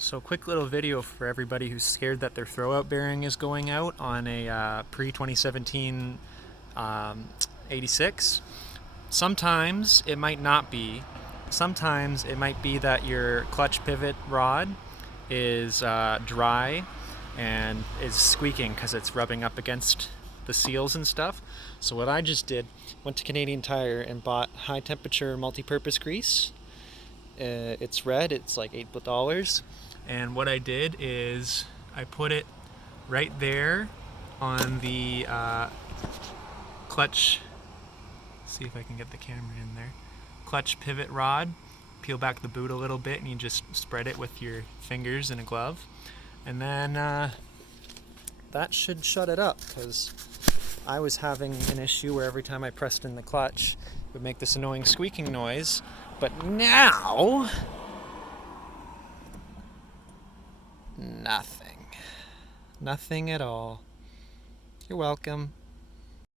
So quick little video for everybody who's scared that their throwout bearing is going out on a pre-2017 86. Sometimes it might not be. Sometimes it might be that your clutch pivot rod is dry and is squeaking because it's rubbing up against the seals and stuff. So what I just did, went to Canadian Tire and bought high temperature multi-purpose grease. It's red, it's like $8. And what I did is I put it right there on the clutch. See if I can get the camera in there. Clutch pivot rod. Peel back the boot a little bit and you just spread it with your fingers in a glove. And then that should shut it up, because I was having an issue where every time I pressed in the clutch it would make this annoying squeaking noise. But now, nothing. Nothing at all. You're welcome.